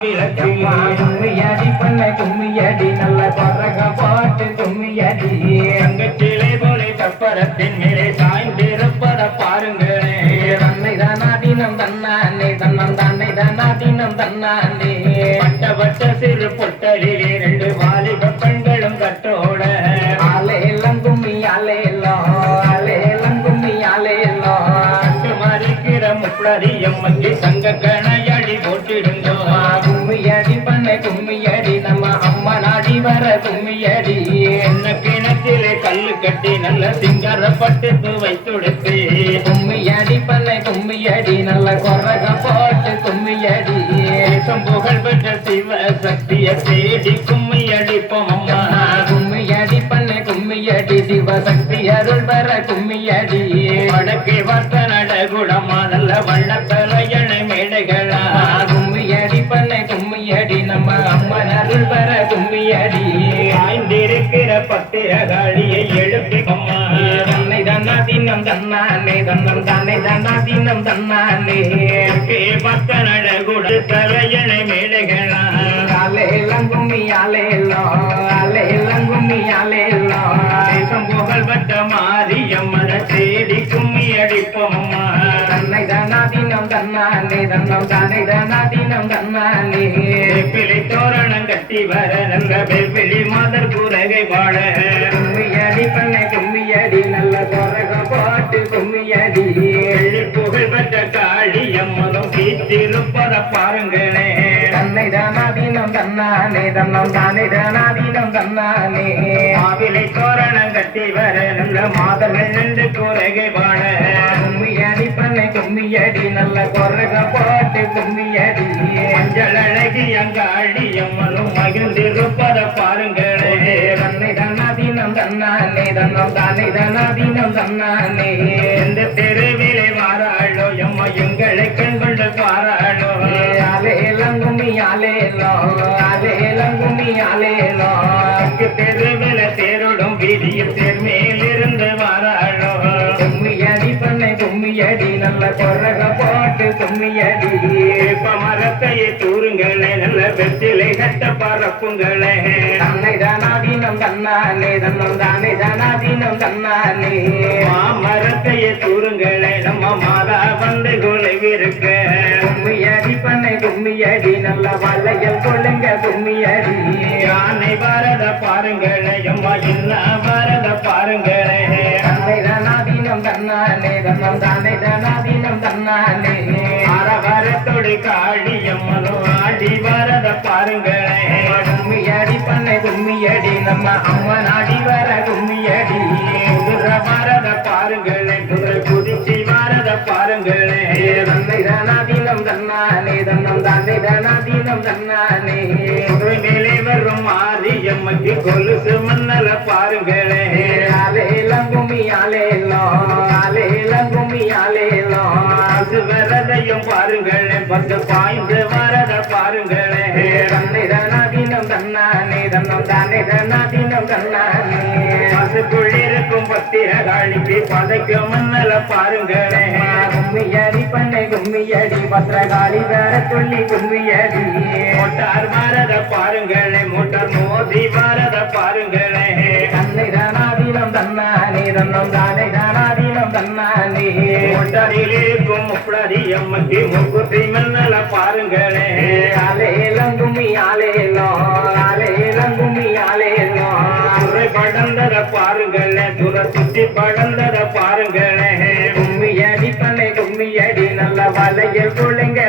அம்மா கும்மியடி பண்ண கும்மியடி நல்ல பறக பாட்டு கும்மியடி தங்கச்சிலை போல தப்பரத்தின் மேலே சாய்ந்திருப்பத பாருங்களே தன்னை தானா தினம் தன்னானே தன்னம் தன்னை தானாதீனம் தன்னானே பட்ட பட்ட சிறு பொட்டலிலே கும்மியடி கும்மியடி நம்ம அம்மா நாடி வர கும்மியடி என்ன கிணத்திலே கல்லு கட்டி நல்ல சிங்காரப்பட்டு வைத்துடுத்து கும்மியடி பண்ண கும்மியடி நல்ல கொரக போட்டு கும்மியடி புகழ் பெற்ற சிவ சக்திய தேடி கும்மி அம்மா. கும்மியடி பண்ண கும்மியடி சிவசக்தி அருள் வர கும்மியடி வடக்கே வார்த்த தின்னம் தன்னானே தன்னம் தானே தன்னா தின்னம் தன்னானே வார்த்த நடகுட தலையணை மேடைகளா அலேலம் கும்மி அலேலம் அலேலம் கும்மி அலேலம் தேசம் புகழ் பெற்ற மாரியம்மன தேடி கும்மி அடிப்போம் அம்மா தன்னை தானா தினம் தன்னானே தன்னம் தானே தானா தினம் தன்னானே வேப்பிலை தோரணம் கட்டி வர நல்ல வேப்பிலி மாதர் கூரகை வாழ. பாருங்களே. தன்னை தானா தன்னானே தன்னம் தானே தானா தன்னானே. மாவிலை தோரணம் கட்டி வர நல்ல மாதர்கள் நின்று கூரகை வாழ. கும்மியடி பண்ணை கும்மியடி நல்ல கொரக பாட்டு கும்மியடி மஞ்சள் அழகி அங்காளி அம்மனும் மகிழ்ந்திருப்பத பாருங்களே. தன்னை தானா தன்னானே தன்னம் தானே தானா தன்னானே. தெருவில தேரோடும் வீதியில் தேர் மேலிருந்து கும்மியடி பண்ணை கும்மியடி நல்ல கொரக பாட்டு கும்மியடி மரத்தையே தூருங்களே நல்ல வெற்றிலை கட்ட பரப்புங்களே தன்னை தானாதீனம் தன்னானே தன்னம் தானே தானாதீனம் தன்னானே மாமரத்தையே தூருங்களே நம்ம மாதா வந்து குலைவிருக்க. கும்மியடி நல்ல வளையல் கொள்ளுங்க கும்மியடி யானை வரத பாருங்களே அம்மா இல்ல வரத பாருங்களே. தன்னை தானாதீனம் தன்னானே தன்னம் தானே தானாதீனம் தன்னானே. அரவரத்தோடு காளி அம்மனும் ஆடி வரத பாருங்களே. கும்மியடி பண்ணை கும்மியடி நம்ம அம்மா நாடி வர கும்மியடி குதிரை வரத பாருங்களே குதிரை குதிச்சு வரத பாருங்களே. தன்னை தானாதீனம் தன்னானே தானாதீனம் தன்னானே குதிரை மேலே வரும் மாரியம்மக்கு கொலுசு மன்னல பாருங்களே. அலேலம் கும்மி அலேலம் அலேலம் கும்மி அலேலம் அது வரதையும் பாருங்களே. பத்து பாய்ந்து வரத பாருங்களே. தன்னை தானாதீனம் தன்னானே. தன்னம் தானே தானாதீனம் தன்னானே பசுக்குள்ளிருக்கும் பத்திரகாளிக்கு பதைக்கு மன்னல பாருங்களே. கும்மியடி பண்ணை கும்மியடி பத்திரகாளி வேற சொல்லி கும்மியடி. மோட்டார் வரத பாருங்களே மோட்டார் மோதி வரத பாருங்களே. தன்னை தானாதீனம் தன்னானே தன்னம் தானே தானாதீனம் தன்னானே. மோட்டாரில் முப்படி அம்மக்கு முக்குத்தி மன்னல பாருங்களே. அலேலம் கும்மி அலேலம் அலேலம் கும்மி அலேலம் துறை படந்தத பாருங்களே துறை சுத்தி படந்தத பாருங்களே.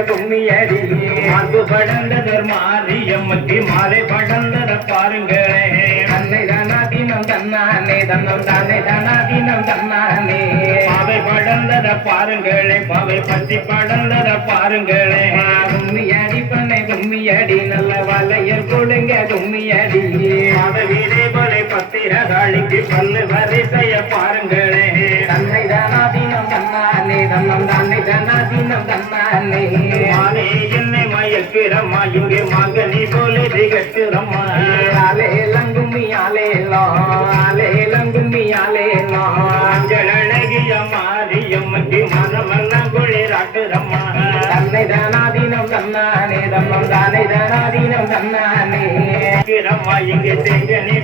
கும்மியடி மாண்பு படந்ததர் மாரியம்மக்கு மாலை படந்தத பாருங்களே தன்னை தானா தினம் தன்னானே தன்னம் தானே தானா தினம் தன்னானே பாவை படந்தத பாருங்களே பாவை பத்தி படந்தத பாருங்களே கும்மியடி பண்ணை கும்மியடி நல்ல வலையல் கொடுங்க கும்மியடி பாவை வீரே போலை பத்திரகாளிக்கு பல்லு வரிசைய பாருங்கள் இங்கே மகனி போலே திகட்டுறம்மா அலேலம் கும்மி அலேலம் அலேலம் கும்மி அலேலம் மஞ்சள் அழகிய மாரியம்மக்கு மனமெல்லாம் குளிராட்டுறம்மா தன்னை தானாதீனம் தன்னானே தன்னம் தானே தானே தனாதீனம் தன்னானே இங்கு தேங்க நீ